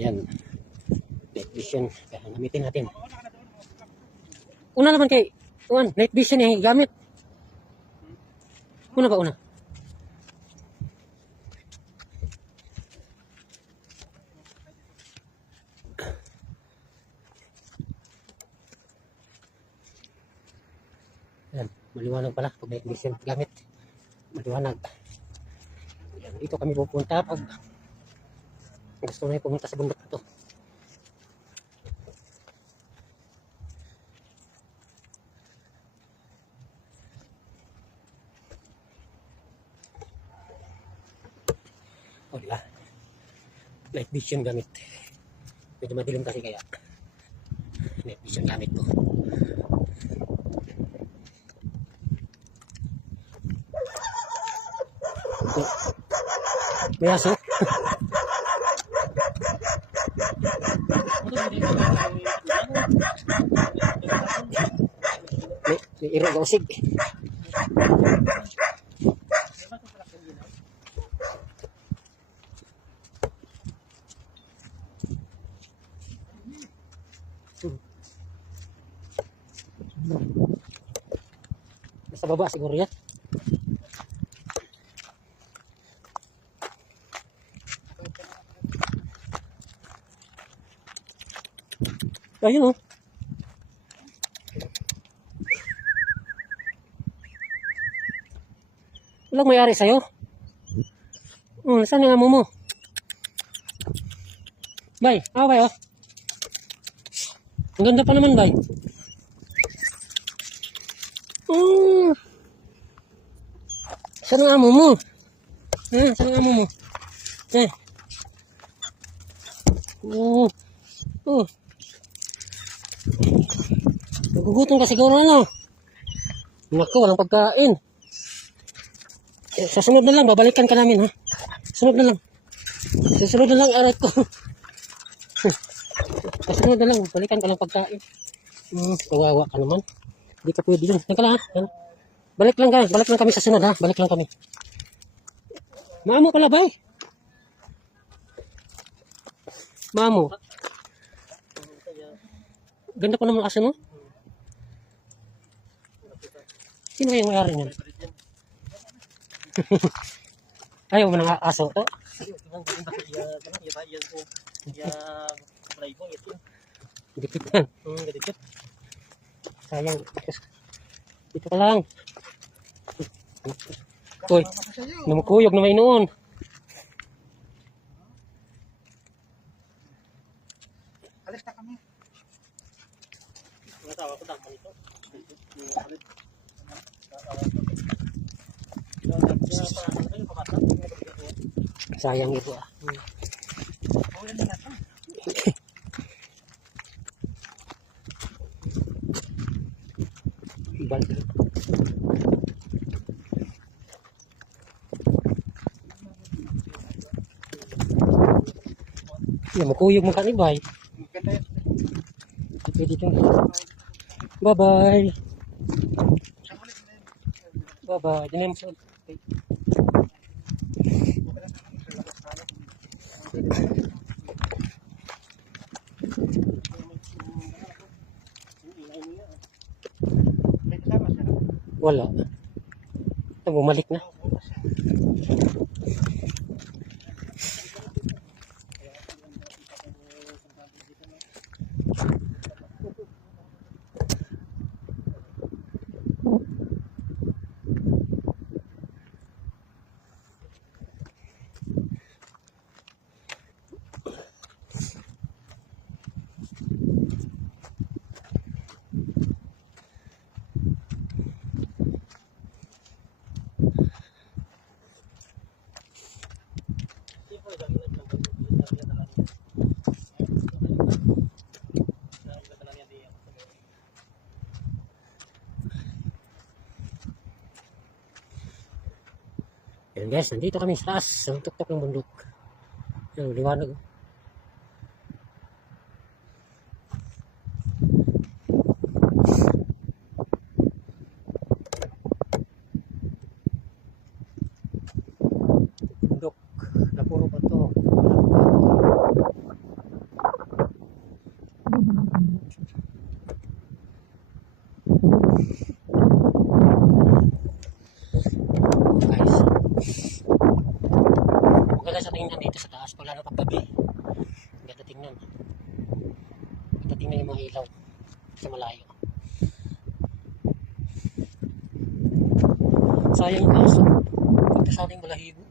Yan. Night vision. Gamitin natin. Una naman kay, Juan, night vision eh, gamit. Una ba una? Yan, maliwanag pala pag night vision gamit. Maliwanag. Yan, dito kami pupunta pag gusto na pumunta sa bundok to. O, di ba? Night vision gamit. Medyo madilim kasi kaya. Night vision gamit ko. May aso? may, iro ka usig. Nasa baba siguro yan. Ayun oh. Walang may-ari sa'yo. Oh, saan yung amo mo? Bay, ako bay. Ang ganda pa naman bay. Oh. Saan ang amo mo? Eh, saan ang amo mo? Eh. Oh. Oh. Nagugutom ka siguro ano? Naku, walang pagkain. Eh, Sa sunod na lang, babalikan ka namin ha. Sunod na lang. Sa sunod na lang, arat ko. Sa sunod na lang, balikan ka ng pagkain. Hmm, kawawa ka naman. Hindi ka pwede yun. Yan lang ha. Balik lang ka. Balik lang kami sa sunod ha. Balik lang kami. Maamo pala bay. Maamo. Ganda pa naman aso no? Sino yung mayari niyan? Ayaw mo ng aso to? Dikit yan. Sayang. Dito ka lang. Uy, namukuyog na may noon. Alis na kami. Sayang ito ah. Balik. Yan, makuyog yun. Pwede kang... Bye-bye. Siya ulit na yun. Kasama siya. no? Wala. Bumalik na. Yan guys, nandito kami sa taas, sa tuktok ng bundok. Yan, liwanag. oh. Bundok na puro bato. sa malayo. Sayang yung aso. Pagkasaling balahibo.